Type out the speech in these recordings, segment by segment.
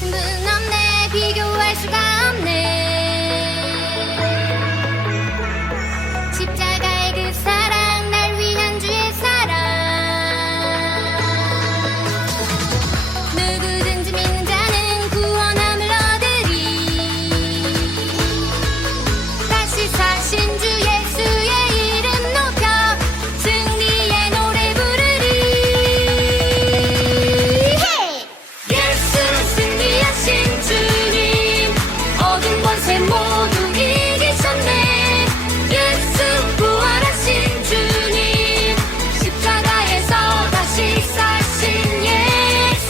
승부는 없네 비교할 수가 없네 십자가의 그 사랑 날 위한 주의 사랑 누구든지 믿는 자는 구원함을 얻으리 다시 사신 주 예수의 이름 높여 승리의 노래 부르리 예수는 승리하신 주님 어둠 권세 모두 이기셨네 예수 부활하신 주님 십자가에서 다시 사신 예수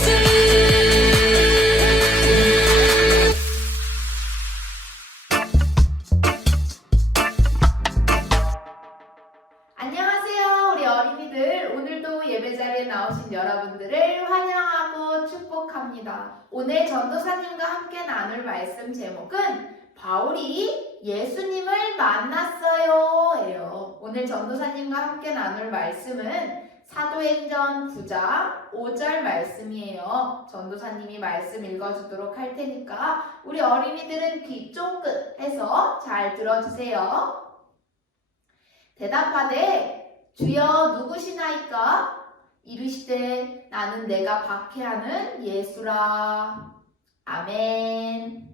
안녕하세요, 우리 어린이들. 오늘도 예배 자리에 나오신 여러분들을 환영하고 축복합니다. 오늘 전도사님과 함께 나눌 말씀 제목은 바울이 예수님을 만났어요예요. 오늘 전도사님과 함께 나눌 말씀은 사도행전 9장 5절 말씀이에요. 전도사님이 말씀 읽어주도록 할 테니까 우리 어린이들은 귀 쫑긋 해서 잘 들어주세요. 대답하되 주여 누구시나이까? 이르시되 나는 내가 박해하는 예수라. 아멘.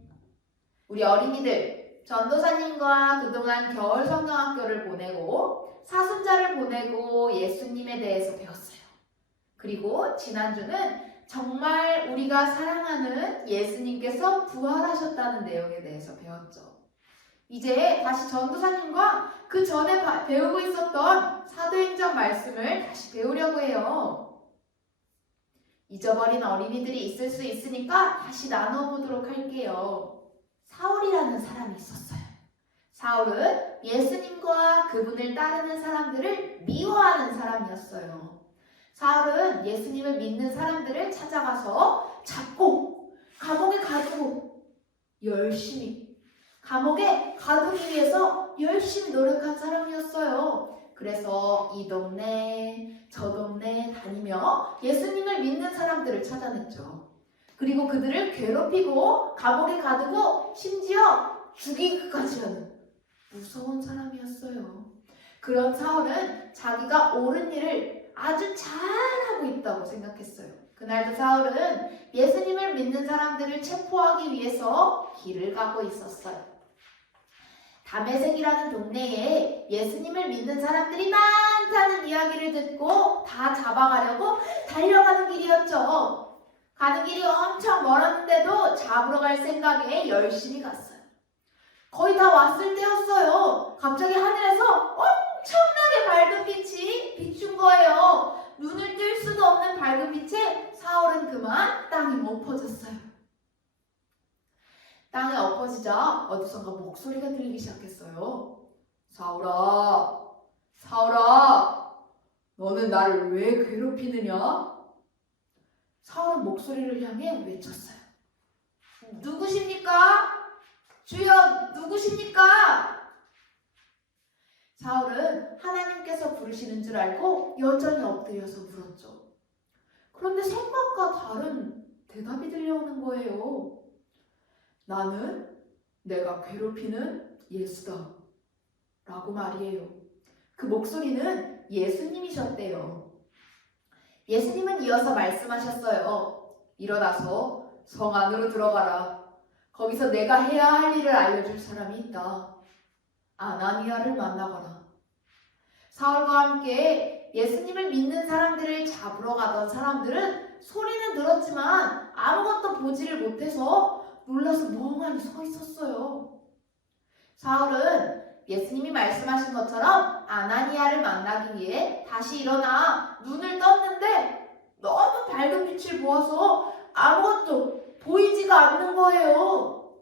우리 어린이들 전도사님과 그동안 겨울 성경학교를 보내고 사순자를 보내고 예수님에 대해서 배웠어요. 그리고 지난주는 정말 우리가 사랑하는 예수님께서 부활하셨다는 내용에 대해서 배웠죠. 이제 다시 전도사님과 그 전에 배우고 있었던 사도행전 말씀을 다시 배우려고 해요. 잊어버린 어린이들이 있을 수 있으니까 다시 나눠보도록 할게요. 사울이라는 사람이 있었어요. 사울은 예수님과 그분을 따르는 사람들을 미워하는 사람이었어요. 사울은 예수님을 믿는 사람들을 찾아가서 잡고 감옥에 가두고 감옥에 가두기 위해서 열심히 노력한 사람이었어요. 그래서 이 동네 저 동네 다니며 예수님을 믿는 사람들을 찾아냈죠. 그리고 그들을 괴롭히고 감옥에 가두고 심지어 죽이기까지 하는 무서운 사람이었어요. 그런 사울은 자기가 옳은 일을 아주 잘하고 있다고 생각했어요. 그날도 사울은 예수님을 믿는 사람들을 체포하기 위해서 길을 가고 있었어요. 다메섹이라는 동네에 예수님을 믿는 사람들이 많다는 이야기를 듣고 다 잡아가려고 달려가는 길이었죠. 가는 길이 엄청 멀었는데도 잡으러 갈 생각에 열심히 갔어요. 거의 다 왔을 때였어요. 갑자기 하늘에서 엄청나게 밝은 빛이 비춘 거예요. 눈을 뜰 수도 없는 밝은 빛에 사울은 그만 땅에 엎어졌어요. 땅에 엎어지자 어디선가 목소리가 들리기 시작했어요. 사울아, 사울아, 너는 나를 왜 괴롭히느냐? 사울은 목소리를 향해 외쳤어요. 누구십니까? 주여, 누구십니까? 사울은 하나님께서 부르시는 줄 알고 여전히 엎드려서 물었죠. 그런데 생각과 다른 대답이 들려오는 거예요. 나는 내가 괴롭히는 예수다 라고 말이에요. 그 목소리는 예수님이셨대요. 예수님은 이어서 말씀하셨어요. 일어나서 성 안으로 들어가라. 거기서 내가 해야 할 일을 알려줄 사람이 있다. 아나니아를 만나거라. 사울과 함께 예수님을 믿는 사람들을 잡으러 가던 사람들은 소리는 들었지만 아무것도 보지를 못해서 놀라서 멍하니 서 있었어요. 사울은 예수님이 말씀하신 것처럼 아나니아를 만나기 위해 다시 일어나 눈을 떴는데 너무 밝은 빛을 보아서 아무것도 보이지가 않는 거예요.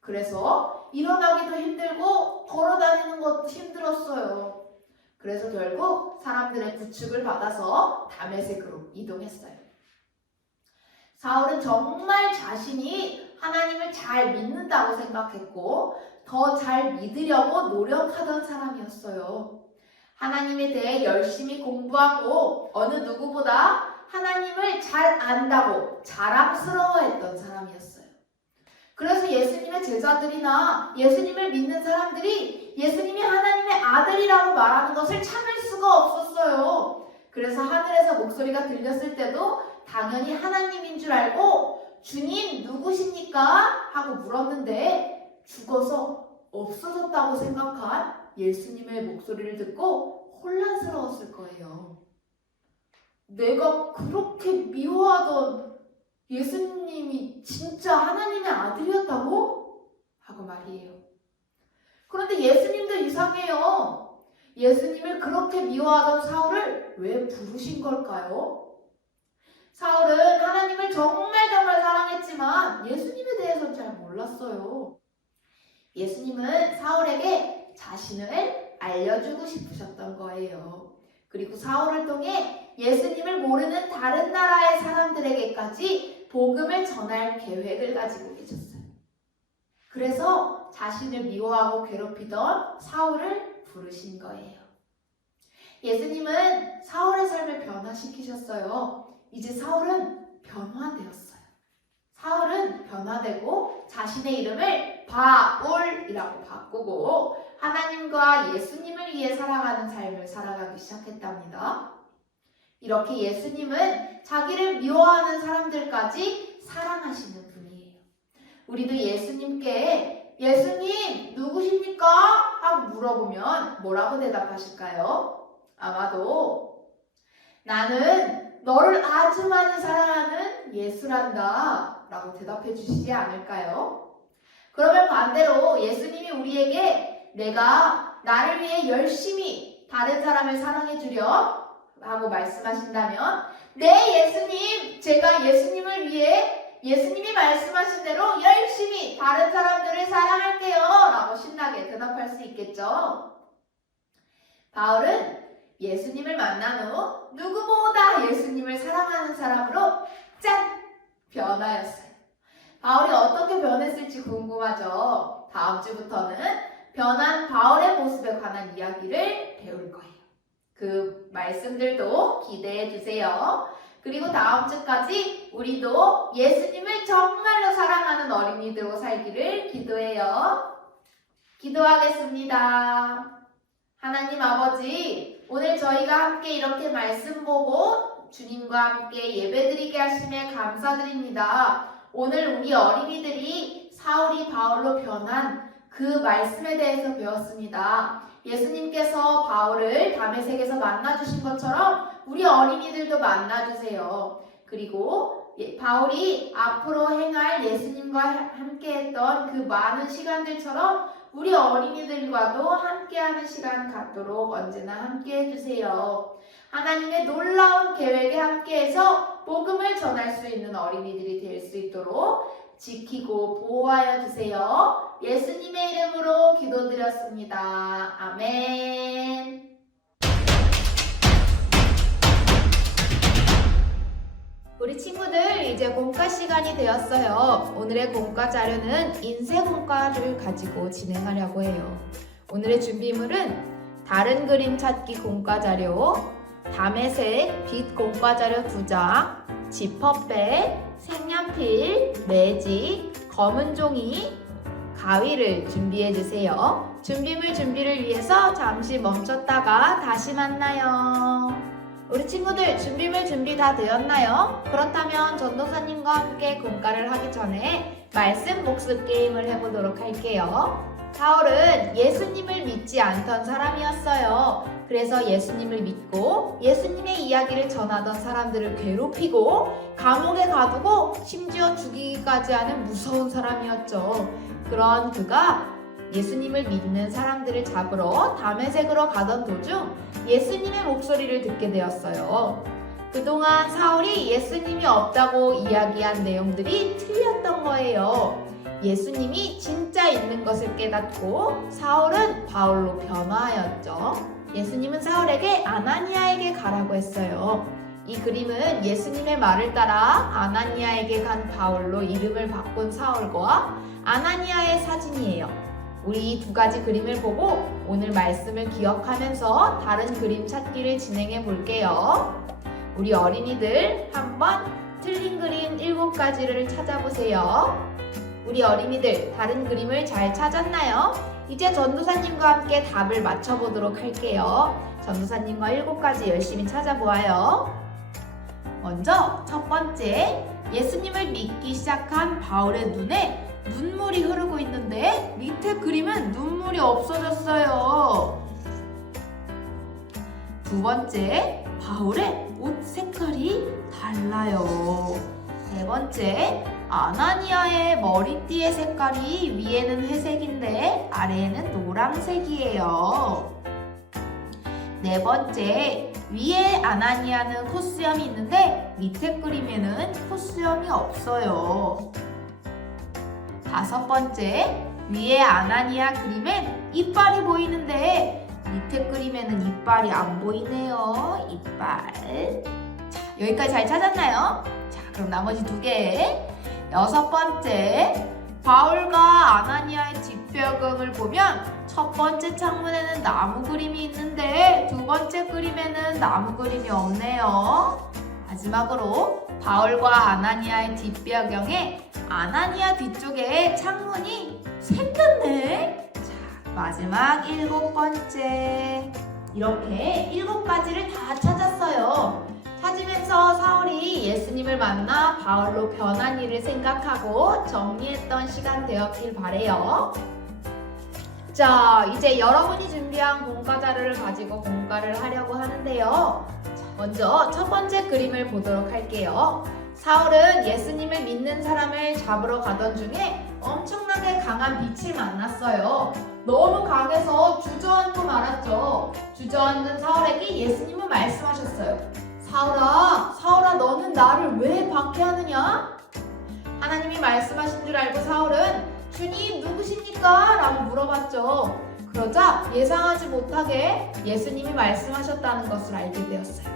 그래서 일어나기도 힘들고 걸어다니는 것도 힘들었어요. 그래서 결국 사람들의 부축을 받아서 다메섹으로 이동했어요. 사울은 정말 자신이 하나님을 잘 믿는다고 생각했고 더 잘 믿으려고 노력하던 사람이었어요. 하나님에 대해 열심히 공부하고 어느 누구보다 하나님을 잘 안다고 자랑스러워했던 사람이었어요. 그래서 예수님의 제자들이나 예수님을 믿는 사람들이 예수님이 하나님의 아들이라고 말하는 것을 참을 수가 없었어요. 그래서 하늘에서 목소리가 들렸을 때도 당연히 하나님인 줄 알고 주님 누구십니까? 하고 물었는데 죽어서 없어졌다고 생각한 예수님의 목소리를 듣고 혼란스러웠을 거예요. 내가 그렇게 미워하던 예수님이 진짜 하나님의 아들이었다고? 하고 말이에요. 그런데 예수님도 이상해요. 예수님을 그렇게 미워하던 사울을 왜 부르신 걸까요? 사울은 하나님을 정말 사랑했지만 예수님에 대해서는 잘 몰랐어요. 예수님은 사울에게 자신을 알려주고 싶으셨던 거예요. 그리고 사울을 통해 예수님을 모르는 다른 나라의 사람들에게까지 복음을 전할 계획을 가지고 계셨어요. 그래서 자신을 미워하고 괴롭히던 사울을 부르신 거예요. 예수님은 사울의 삶을 변화시키셨어요. 이제 사울은 변화되었어요. 사울은 변화되고 자신의 이름을 바울이라고 바꾸고 하나님과 예수님을 위해 살아가는 삶을 살아가기 시작했답니다. 이렇게 예수님은 자기를 미워하는 사람들까지 사랑하시는 분이에요. 우리도 예수님께 예수님 누구십니까? 하고 물어보면 뭐라고 대답하실까요? 아마도 나는 너를 아주 많이 사랑하는 예수란다 라고 대답해 주시지 않을까요? 그러면 반대로 예수님이 우리에게 내가 나를 위해 열심히 다른 사람을 사랑해 주렴 하고 말씀하신다면 네 예수님, 제가 예수님을 위해 예수님이 말씀하신 대로 열심히 다른 사람들을 사랑할게요 라고 신나게 대답할 수 있겠죠. 바울은 예수님을 만난 후 누구보다 예수님을 사랑하는 사람으로 짠! 변화였어요. 바울이 어떻게 변했을지 궁금하죠. 다음 주부터는 변한 바울의 모습에 관한 이야기를 배울 거예요. 그 말씀들도 기대해 주세요. 그리고 다음 주까지 우리도 예수님을 정말로 사랑하는 어린이들로 살기를 기도해요. 기도하겠습니다. 하나님 아버지, 오늘 저희가 함께 이렇게 말씀 보고 주님과 함께 예배드리게 하심에 감사드립니다. 오늘 우리 어린이들이 사울이 바울로 변한 그 말씀에 대해서 배웠습니다. 예수님께서 바울을 다메섹에서 만나주신 것처럼 우리 어린이들도 만나주세요. 그리고 바울이 앞으로 행할 예수님과 함께했던 그 많은 시간들처럼 우리 어린이들과도 함께하는 시간 갖도록 언제나 함께해 주세요. 하나님의 놀라운 계획에 함께해서 복음을 전할 수 있는 어린이들이 될 수 있도록 지키고 보호하여 주세요. 예수님의 이름으로 기도드렸습니다. 아멘. 우리 친구들 이제 공과 시간이 되었어요. 오늘의 공과 자료는 인쇄 공과를 가지고 진행하려고 해요. 오늘의 준비물은 다른 그림 찾기 공과 자료, 다메색 빛 공과 자료 2장, 지퍼백, 색연필, 매직, 검은 종이, 가위를 준비해 주세요. 준비물 준비를 위해서 잠시 멈췄다가 다시 만나요. 우리 친구들 준비물 준비 다 되었나요? 그렇다면 전도사님과 함께 공과를 하기 전에 말씀 복습 게임을 해보도록 할게요. 바울은 예수님을 믿지 않던 사람이었어요. 그래서 예수님을 믿고 예수님의 이야기를 전하던 사람들을 괴롭히고 감옥에 가두고 심지어 죽이기까지 하는 무서운 사람이었죠. 그런 그가 예수님을 믿는 사람들을 잡으러 다메섹으로 가던 도중 예수님의 목소리를 듣게 되었어요. 그동안 사울이 예수님이 없다고 이야기한 내용들이 틀렸던 거예요. 예수님이 진짜 있는 것을 깨닫고 사울은 바울로 변화하였죠. 예수님은 사울에게 아나니아에게 가라고 했어요. 이 그림은 예수님의 말을 따라 아나니아에게 간 바울로 이름을 바꾼 사울과 아나니아의 사진이에요. 우리 이 두 가지 그림을 보고 오늘 말씀을 기억하면서 다른 그림 찾기를 진행해 볼게요. 우리 어린이들 한번 틀린 그림 7가지를 찾아보세요. 우리 어린이들 다른 그림을 잘 찾았나요? 이제 전도사님과 함께 답을 맞춰보도록 할게요. 전도사님과 7가지 열심히 찾아보아요. 먼저 첫 번째, 예수님을 믿기 시작한 바울의 눈에 눈물이 흐르고 있는데 밑에 그림은 눈물이 없어졌어요. 두 번째, 바울의 옷 색깔이 달라요. 세 번째, 아나니아의 머리띠의 색깔이 위에는 회색인데 아래에는 노란색이에요. 네 번째, 위에 아나니아는 콧수염이 있는데 밑에 그림에는 콧수염이 없어요. 다섯 번째, 위에 아나니아 그림엔 이빨이 보이는데 밑에 그림에는 이빨이 안 보이네요. 이빨. 자, 여기까지 잘 찾았나요? 자, 그럼 나머지 2개. 여섯 번째, 바울과 아나니아의 뒷배경을 보면 첫 번째 창문에는 나무 그림이 있는데 두 번째 그림에는 나무 그림이 없네요. 마지막으로 바울과 아나니아의 뒷배경에 아나니아 뒤쪽에 창문이 생겼네. 자, 마지막 7번째. 이렇게 7가지를 다 찾았어요. 찾으면서 사울이 예수님을 만나 바울로 변한 일을 생각하고 정리했던 시간 되었길 바래요. 자, 이제 여러분이 준비한 공과 자료를 가지고 공과를 하려고 하는데요. 먼저 첫 번째 그림을 보도록 할게요. 사울은 예수님을 믿는 사람을 잡으러 가던 중에 엄청나게 강한 빛을 만났어요. 너무 강해서 주저앉고 말았죠. 주저앉은 사울에게 예수님은 말씀하셨어요. 사울아, 너는 나를 왜 박해하느냐? 하나님이 말씀하신 줄 알고 사울은 주님 누구십니까? 라고 물어봤죠. 그러자 예상하지 못하게 예수님이 말씀하셨다는 것을 알게 되었어요.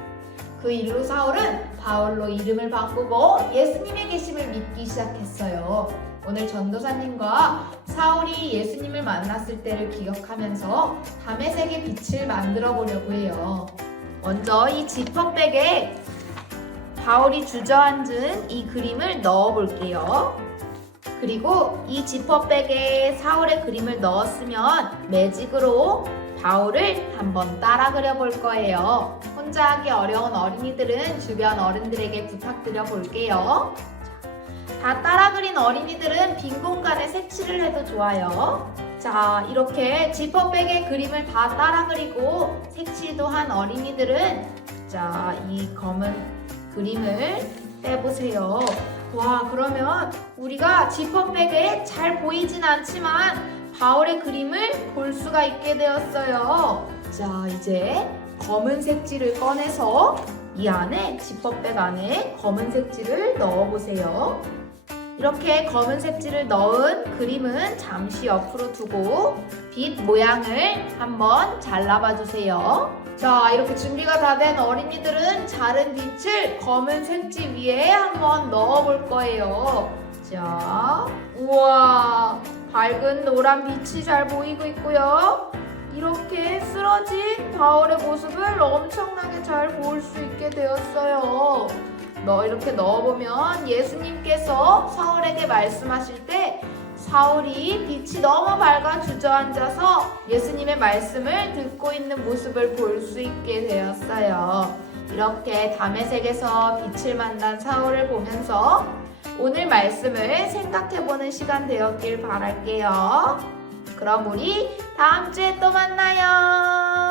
그 일로 사울은 바울로 이름을 바꾸고 예수님의 계심을 믿기 시작했어요. 오늘 전도사님과 사울이 예수님을 만났을 때를 기억하면서 다메섹의 빛을 만들어 보려고 해요. 먼저 이 지퍼백에 바울이 주저앉은 이 그림을 넣어 볼게요. 그리고 이 지퍼백에 사울의 그림을 넣었으면 매직으로 바울을 한번 따라 그려 볼 거예요. 혼자 하기 어려운 어린이들은 주변 어른들에게 부탁드려 볼게요. 다 따라 그린 어린이들은 빈 공간에 색칠을 해도 좋아요. 자, 이렇게 지퍼백의 그림을 다 따라 그리고 색칠도 한 어린이들은 자, 이 검은 그림을 떼보세요. 와, 그러면 우리가 지퍼백에 잘 보이진 않지만 바울의 그림을 볼 수가 있게 되었어요. 자, 이제 검은 색지를 꺼내서 이 안에 지퍼백 안에 검은 색지를 넣어보세요. 이렇게 검은 색지를 넣은 그림은 잠시 옆으로 두고 빛 모양을 한번 잘라봐 주세요. 자, 이렇게 준비가 다 된 어린이들은 자른 빛을 검은 색지 위에 한번 넣어 볼 거예요. 자, 우와, 밝은 노란 빛이 잘 보이고 있고요. 이렇게 쓰러진 바울의 모습을 엄청나게 잘 볼 수 있게 되었어요. 이렇게 넣어보면 예수님께서 사울에게 말씀하실 때 사울이 빛이 너무 밝아 주저앉아서 예수님의 말씀을 듣고 있는 모습을 볼 수 있게 되었어요. 이렇게 다메섹에서 빛을 만난 사울을 보면서 오늘 말씀을 생각해보는 시간 되었길 바랄게요. 그럼 우리 다음 주에 또 만나요.